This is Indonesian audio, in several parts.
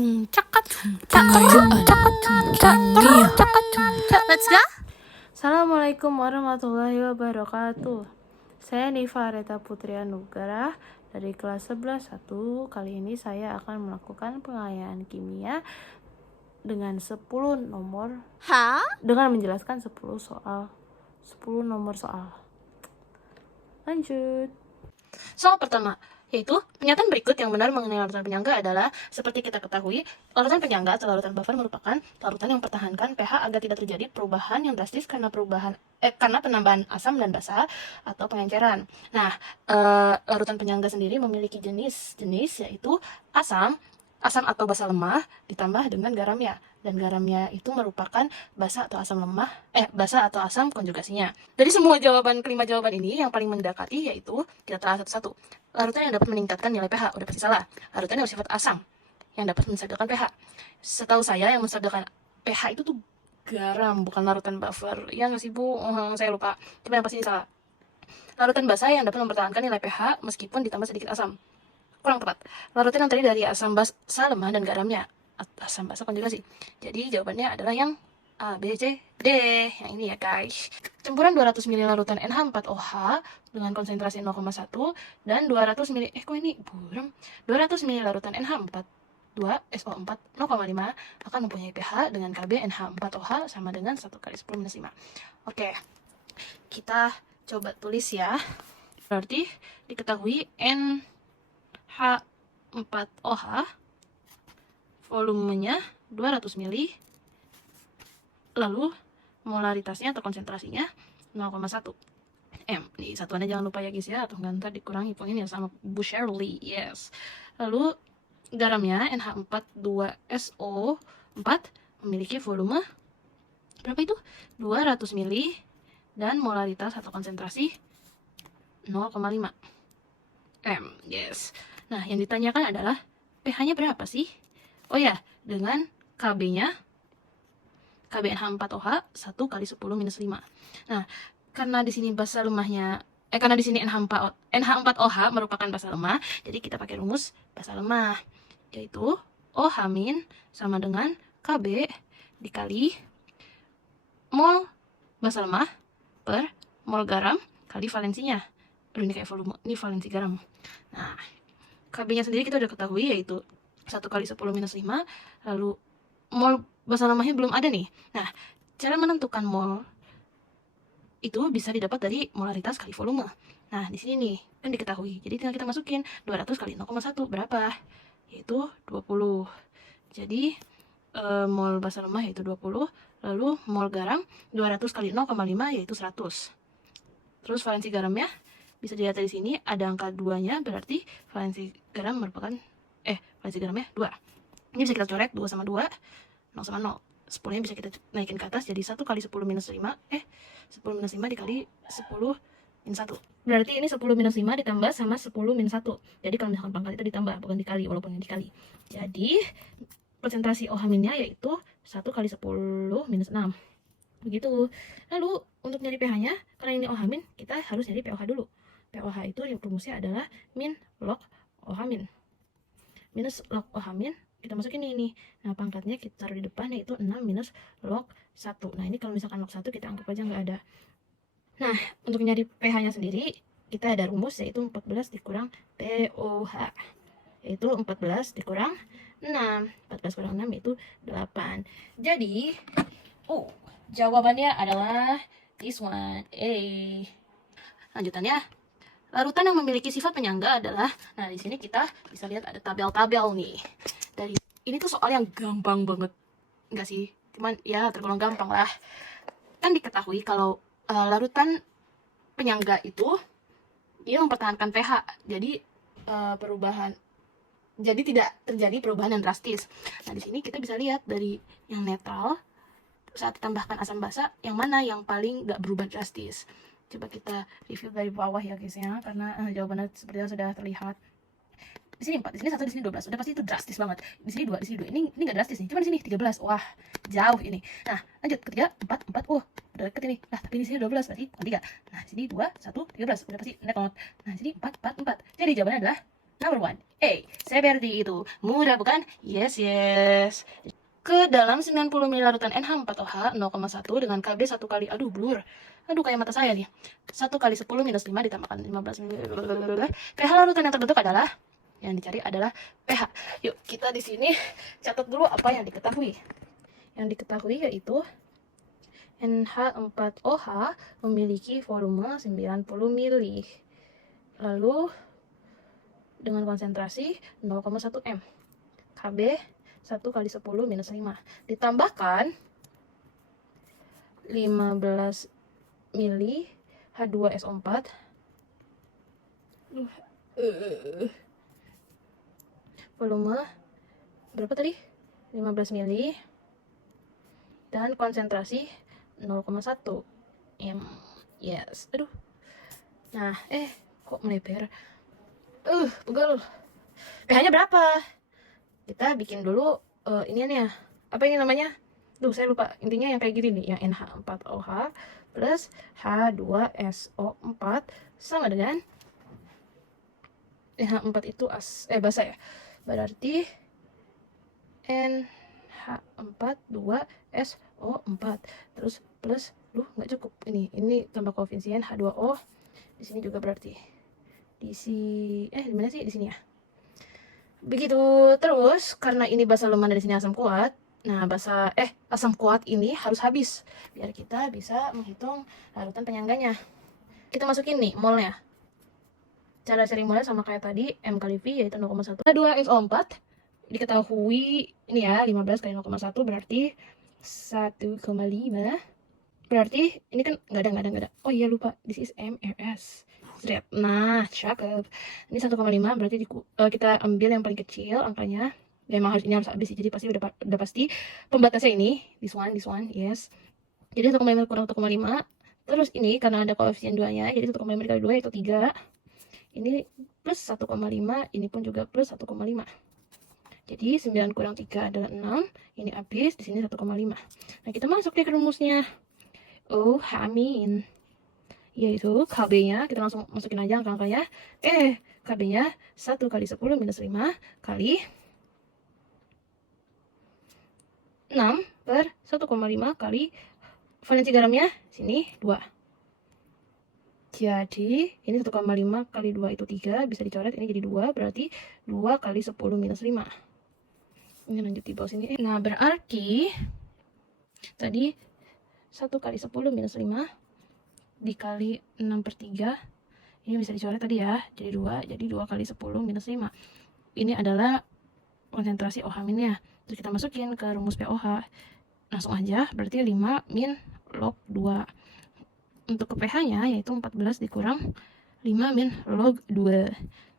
Let's go. Assalamualaikum warahmatullahi wabarakatuh. Saya Nifa Reta Putri Anugrah dari kelas 11-1. Kali ini saya akan melakukan pengayaan kimia dengan 10 nomor dengan menjelaskan 10 nomor soal. Lanjut. Soal pertama, yaitu pernyataan berikut yang benar mengenai larutan penyangga adalah seperti kita ketahui, larutan penyangga atau larutan buffer merupakan larutan yang mempertahankan pH agar tidak terjadi perubahan yang drastis karena penambahan asam dan basa atau pengenceran. Nah, larutan penyangga sendiri memiliki jenis-jenis yaitu asam atau basa lemah ditambah dengan garamnya, dan garamnya itu merupakan basa atau asam konjugasinya. Dari semua kelima jawaban ini yang paling mendekati yaitu kita telah satu-satu. Larutan yang dapat meningkatkan nilai pH udah pasti salah. Larutan yang bersifat asam yang dapat menstabilkan pH. Setahu saya yang menstabilkan pH itu tuh garam, bukan larutan buffer. Ya nggak sih Bu? Saya lupa. Cuma yang pasti ini salah. Larutan basa yang dapat mempertahankan nilai pH meskipun ditambah sedikit asam. Kurang tepat. Larutan yang terdiri dari asam basa lemah dan garamnya, asam basa konjugasi. Jadi jawabannya adalah yang A, B, C, D. Yang ini ya guys. Campuran 200 ml larutan NH4OH dengan konsentrasi 0,1 dan 200 ml 200 ml larutan NH42SO4 0,5 akan mempunyai pH dengan Kb NH4OH sama dengan 1 kali 10 minus 5. Oke. Kita coba tulis ya. Berarti diketahui NH4OH volumenya 200 ml, lalu molaritasnya atau konsentrasinya 0,1 M. Nih satuannya jangan lupa ya guys ya, atau ntar dikurangi poinnya sama Bu Shirley. Yes. Lalu garamnya NH42SO4 memiliki volume berapa itu? 200 ml dan molaritas atau konsentrasi 0,5 M. Yes. Nah, yang ditanyakan adalah pH-nya berapa sih? Oh ya, dengan Kb-nya KbNH4OH 1 kali 10 minus 5. Nah, karena di sini basa lemahnya karena di sini NH4OH merupakan basa lemah, jadi kita pakai rumus basa lemah, yaitu OH- sama dengan Kb dikali mol basa lemah per mol garam kali valensinya. Ini kayak volume, ini valensi garam. Nah, Kb-nya sendiri kita udah ketahui yaitu 1 kali 10 minus 5, lalu mol basa lemahnya belum ada nih. Nah, cara menentukan mol itu bisa didapat dari molaritas kali volume. Nah, di sini nih kan diketahui. Jadi tinggal kita masukin 200 kali 0,1 berapa? Yaitu 20. Jadi mol basa lemah yaitu 20, lalu mol garam 200 kali 0,5 yaitu 100. Terus valensi garamnya bisa dilihat dari sini ada angka 2-nya, berarti valensi garam merupakan valensi garamnya 2. Ini bisa kita coret 2 sama 2, 0 sama 0. 10-nya bisa kita naikin ke atas jadi 1 kali 10 minus 5, 10 minus 5 dikali 10 minus 1. Berarti ini 10 minus 5 ditambah sama 10 minus 1. Jadi kalau misalkan pangkal itu ditambah, bukan dikali, walaupun ini dikali. Jadi konsentrasi OH-nya yaitu 1 kali 10 minus 6. Begitu. Lalu untuk nyari pH-nya, karena ini OH-, kita harus nyari pOH dulu. pOH itu rumusnya adalah min log OH-. Minus log OH-, kita masukin ini. Nah, pangkatnya kita taruh di depan yaitu 6 minus log 1. Nah, ini kalau misalkan log 1 kita anggap aja nggak ada. Nah, untuk nyari pH-nya sendiri, kita ada rumus yaitu 14 dikurang pOH. Yaitu 14 dikurang 6. 14 kurang 6 yaitu 8. Jadi, jawabannya adalah this one. Lanjutannya, larutan yang memiliki sifat penyangga adalah, nah di sini kita bisa lihat ada tabel-tabel nih. Dari ini tuh soal yang gampang banget, enggak sih? Cuman ya tergolong gampang lah. Kan diketahui kalau larutan penyangga itu dia mempertahankan pH, jadi jadi tidak terjadi perubahan yang drastis. Nah di sini kita bisa lihat dari yang netral saat ditambahkan asam basa yang mana yang paling gak berubah drastis. Coba kita review dari bawah ya guys ya, karena jawabannya sepertinya sudah terlihat. Di sini 4, di sini 1, di sini 12. Udah pasti itu drastis banget. Di sini 2, di sini 2. Ini enggak drastis nih. Cuma di sini 13. Wah, jauh ini. Nah, lanjut ketiga 4, 4. Udah deket ini. Nah, tapi di sini 12 berarti 3. Nah, di sini 2, 1, 13. Udah pasti net banget. Nah, di sini 4, 4, 4. Jadi jawabannya adalah Number one, A. Seperti itu. Mudah bukan? Yes, yes. Ke dalam 90 ml larutan NH4OH 0,1 dengan KB 1 kali, aduh blur. Aduh kayak mata saya nih. 1 kali 10 minus 5 ditambahkan 15 ml. pH larutan yang terbentuk adalah, yang dicari adalah pH. Yuk, kita di sini catat dulu apa yang diketahui. Yang diketahui yaitu NH4OH memiliki volume 90 ml. Lalu dengan konsentrasi 0,1 m. KB 1 kali 10 minus 5. Ditambahkan 15 mili H2SO4. Volume berapa tadi? 15 mili. Dan konsentrasi 0,1 m. Yes. Aduh. Nah, kok melebar? Pegel. pH-nya berapa? Kita bikin dulu iniannya. Apa ini namanya? Saya lupa. Intinya yang kayak gini nih, yang NH4OH plus H2SO4 sama dengan NH4 itu basa ya. Berarti NH4 2SO4 terus plus nggak cukup ini tambah koefisien H2O di sini juga berarti di mana sih di sini ya. Begitu terus karena ini basa lemah dari sini asam kuat. Nah, asam kuat ini harus habis biar kita bisa menghitung larutan penyangganya. Kita masukin nih molnya. Cara cari molnya sama kayak tadi, M kali V yaitu 0,1. H2SO4 diketahui ini ya 15 kali 0,1 berarti 1,5. Berarti ini kan nggak ada. Oh iya lupa, this is MRS. Nah, cakep. Ini 1,5 berarti kita ambil yang paling kecil angkanya. Memang ini harus habis, jadi pasti udah pasti pembatasnya ini this one, yes. Jadi 1,5 kurang 1,5. Terus ini karena ada koefisien 2-nya, jadi 1,5 dikali 2 itu 3. Ini plus 1,5, ini pun juga plus 1,5. Jadi 9 kurang 3 adalah 6. Ini habis, di sini 1,5. Nah, kita masuk deh ke rumusnya. Amin. Yaitu KB-nya, kita langsung masukin aja angka-angkanya. KB-nya 1 kali 10 minus 5 kali 6 per 1,5 kali valensi garamnya sini 2. Jadi ini 1,5 kali 2 itu 3, bisa dicoret, ini jadi 2, berarti 2 kali 10 minus 5. Ini lanjut di bawah sini. Nah, berarti tadi 1 kali 10 minus 5 dikali 6 per 3, ini bisa dicoret tadi ya, jadi 2, jadi 2 kali 10 minus 5. Ini adalah konsentrasi OH-nya. Terus kita masukin ke rumus POH. Langsung aja, berarti 5 min log 2. Untuk ke pH-nya yaitu 14 dikurang 5 min log 2.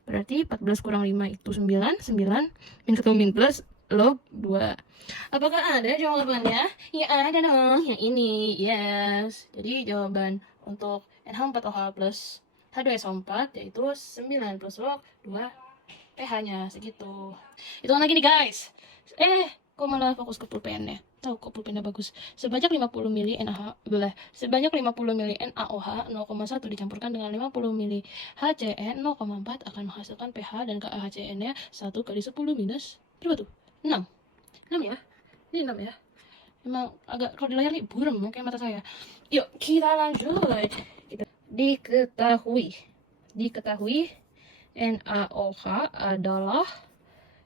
Berarti 14 kurang 5 itu 9. 9 min ketemu min plus log 2. Apakah ada jawabannya? Ya ada dong, yang ini. Yes. Jadi jawaban untuk NH4OH plus H2SO4 yaitu 9 plus log 2 pH-nya segitu. Hitungan lagi nih guys. Kok malah fokus ke pulpennya? Tahu kok pulpennya bagus. Sebanyak 50 mili sebanyak 50 mili NaOH 0,1 dicampurkan dengan 50 mili HCN 0,4 akan menghasilkan pH dan KaHCN-nya 1 kali 10 minus berapa tuh? 6 ya? Ini 6 ya? Emang agak kalau di layar nih buram kayak mata saya. Yuk kita lanjut. Diketahui NaOH adalah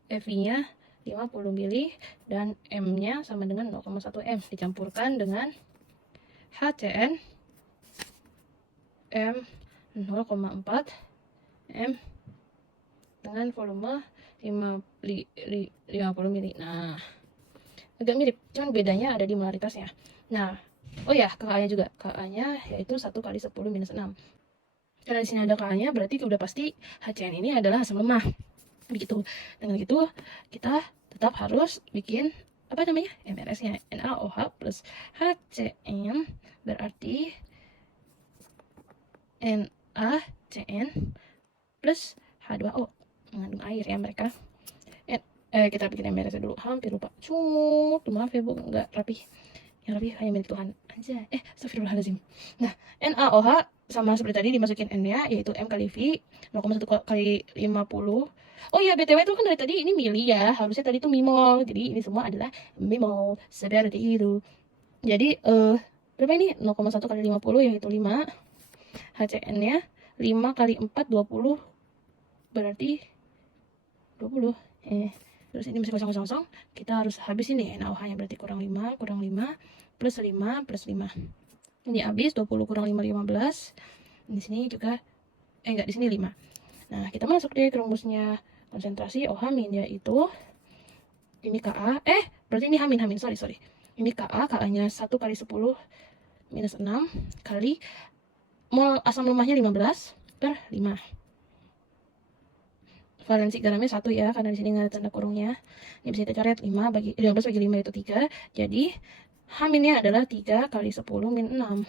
Fe-nya 50 mili dan M-nya sama dengan 0,1 M dicampurkan dengan HCN M 0,4 M dengan volume 50 mili. Nah, agak mirip, cuman bedanya ada di molaritasnya. Nah, oh ya, KA-nya juga. KA-nya yaitu 1 kali 10 minus 6. Karena di sini ada KA-nya, berarti udah pasti HCN ini adalah asam lemah. Begitu. Dengan gitu kita tetap harus bikin apa namanya MRS-nya, NaOH plus HCN, berarti NaCN plus H2O mengandung air ya mereka. Kita bikin MRS dulu, hampir lupa. Maaf ya Bu, nggak rapi. Yang rapi hanya milik Tuhan aja. Astagfirullahaladzim. Nah, NaOH sama seperti tadi dimasukin N-nya yaitu M kali V 0,1 kali 50 Oh iya, BTW itu kan dari tadi ini mili ya. Harusnya tadi itu mimol. Jadi ini semua adalah mimol. Seperti itu. Jadi berapa ini? 0,1 kali 50 yaitu 5. HCN-nya 5 kali 4 20. Berarti 20. Terus ini masih kosong-kosong. Kita harus habis ini NaOH-nya berarti kurang 5 plus 5 plus 5. Ini habis 20 kurang 5 15. Di sini juga enggak, di sini 5. Nah, kita masuk deh ke rumusnya konsentrasi OH min, yaitu ini Ka, berarti ini Hamin, sorry. Ini Ka-nya 1 kali 10 minus 6 kali mol asam lemahnya 15 per 5. Valensi garamnya 1 ya, karena di sini nggak ada tanda kurungnya. Ini bisa kita coret 15 bagi 5 itu 3. Jadi Haminnya adalah 3 kali 10 min 6.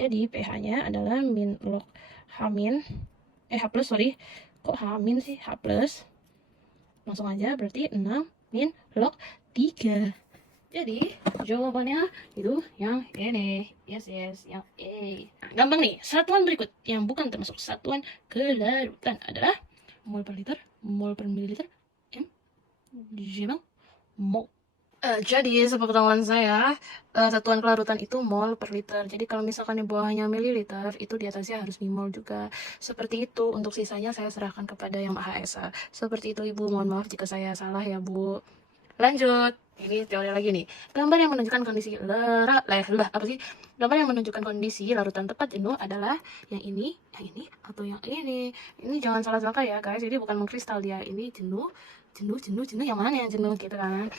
Jadi pH-nya adalah min log Hamin H plus, sorry. Kok Hamin sih? H plus. Langsung aja berarti 6 min log 3. Jadi jawabannya itu yang ini. Yes, yang E. Gampang nih. Satuan berikut yang bukan termasuk satuan kelarutan adalah mol per liter, mol per mililiter, mol. Jadi sepengetahuan saya, satuan kelarutan itu mol per liter. Jadi kalau misalkan di bawahnya mililiter, itu di atasnya harus mimol juga. Seperti itu. Untuk sisanya saya serahkan kepada yang Maha Esa. Seperti itu Ibu. Mohon maaf jika saya salah ya Bu. Lanjut. Ini teori lagi nih. Gambar yang menunjukkan kondisi Gambar yang menunjukkan kondisi larutan tepat jenuh adalah yang ini, atau yang ini. Ini jangan salah sangka ya guys. Jadi bukan mengkristal dia. Ini jenuh, yang mana yang jenuh gitu kan.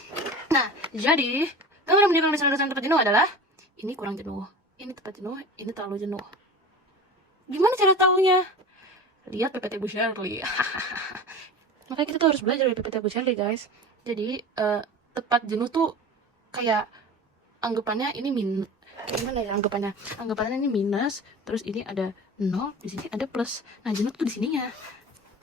Nah, jadi gambar yang menunjukkan kondisi larutan tepat jenuh adalah ini kurang jenuh, ini tepat jenuh, ini terlalu jenuh. Gimana cara taunya? Lihat PPT Bu Shirley. Makanya kita tuh harus belajar dari PPT Bu Shirley guys. Jadi tepat jenuh tuh kayak anggapannya ini gimana ya anggapannya? Anggapannya ini minus, terus ini ada 0, di sini ada plus. Nah, jenuh tuh di sininya.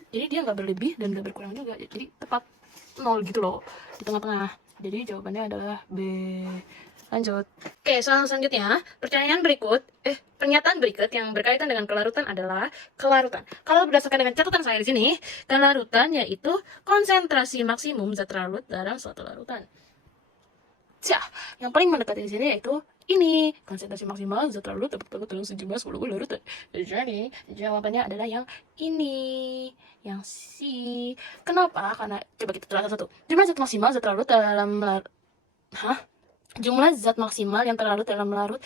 Jadi dia nggak berlebih dan nggak berkurang juga. Jadi tepat 0 gitu loh, di tengah-tengah. Jadi jawabannya adalah B. Lanjut. Oke, soal selanjutnya, pernyataan berikut yang berkaitan dengan kelarutan adalah kelarutan. Kalau berdasarkan dengan catatan saya di sini, kelarutan yaitu konsentrasi maksimum zat larut dalam suatu larutan. Yang paling mendekati di sini yaitu ini, konsentrasi maksimal zat larut dapat terdapat dalam sejumlah 10 larutan. Jadi jawabannya adalah yang ini, yang C. Kenapa? Karena coba kita telah satu. Jumlah zat maksimal zat larut dalam jumlah zat maksimal yang terlarut dalam larut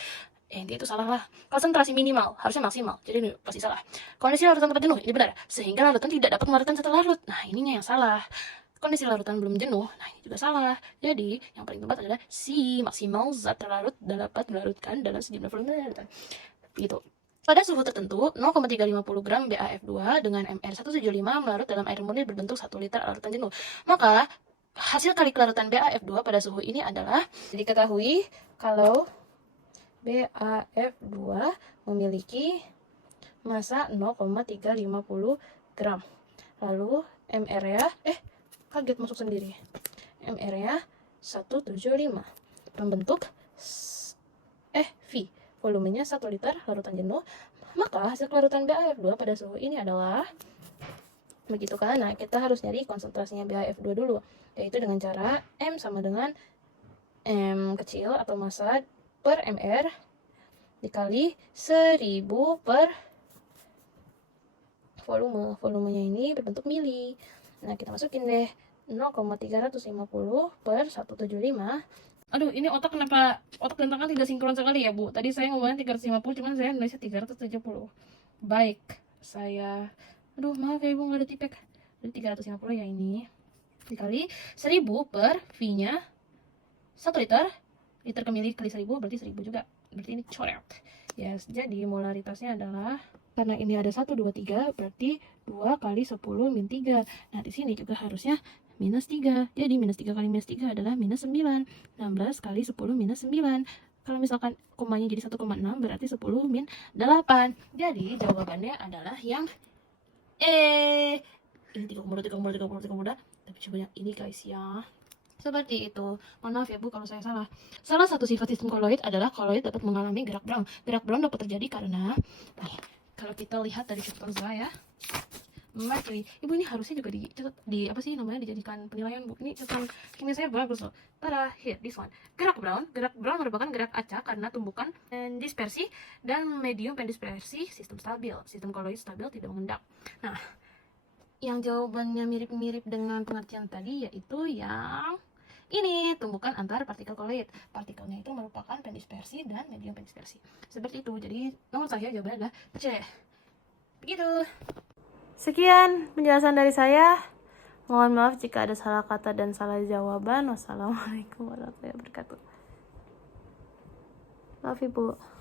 itu salah lah. Konsentrasi minimal harusnya maksimal, jadi ini pasti salah. Kondisi larutan tempat jenuh ini benar, sehingga larutan tidak dapat mengeluarkan zat larut. Nah, ininya yang salah. Kondisi larutan belum jenuh, nah ini juga salah. Jadi yang paling tepat adalah C, maksimal zat terlarut dapat melarutkan dalam sejumlah volume larutan. Begitu. Pada suhu tertentu, 0,350 gram BAF2 dengan MR175 melarut dalam air murni berbentuk 1 liter larutan jenuh. Maka hasil kali kelarutan BAF2 pada suhu ini adalah diketahui kalau BAF2 memiliki massa 0,350 gram. Lalu MR-nya kaget masuk sendiri. MR-nya 175. Membentuk V. Volumenya 1 liter larutan jenuh. Maka hasil kelarutan BAF2 pada suhu ini adalah begitu kan. Nah, kita harus nyari konsentrasinya BAF2 dulu, yaitu dengan cara M sama dengan M kecil atau massa per MR dikali 1000 per volume. Volumenya ini berbentuk mili. Nah, kita masukin deh 0,350 per 175. Aduh, ini otak dan tangan tidak sinkron sekali ya, Bu. Tadi saya ngomongnya 350, cuman saya nulisnya 370. Baik, maaf ya Ibu, nggak ada tipek. Jadi 350 ya ini. Dikali 1000 per V-nya 1 liter. Liter ke mili kali 1000 berarti 1000 juga. Berarti ini coret. Yes, jadi molaritasnya adalah, karena ini ada 1, 2, 3, berarti 2 kali 10 min 3. Nah, di sini juga harusnya minus 3. Jadi minus 3 kali minus 3 adalah minus 9. 16 kali 10 minus 9. Kalau misalkan komanya jadi 1,6 berarti 10 min 8. Jadi jawabannya adalah yang ini 3,2. Tapi coba yang ini guys ya. Seperti itu. Mohon maaf ya Bu kalau saya salah. Salah satu sifat sistem koloid adalah koloid dapat mengalami gerak Brown. Gerak Brown dapat terjadi karena kalau kita lihat dari contoh saya, likely. Ibu ini harusnya juga dicatat di apa sih namanya, dijadikan penilaian Bu. Ini catatan kimia saya bagus loh. Tada, here this one. Gerak brown merupakan gerak acak karena tumbukan dispersi dan medium pendispersi sistem stabil. Sistem koloid stabil tidak mengendap. Nah, yang jawabannya mirip-mirip dengan pengertian tadi yaitu yang ini, tumbukan antar partikel koloid. Partikelnya itu merupakan pendispersi dan medium pendispersi. Seperti itu. Jadi nomor saya jawabannya adalah C. Begitu. Sekian penjelasan dari saya. Mohon maaf jika ada salah kata dan salah jawaban. Wassalamualaikum warahmatullahi wabarakatuh. Maaf Ibu.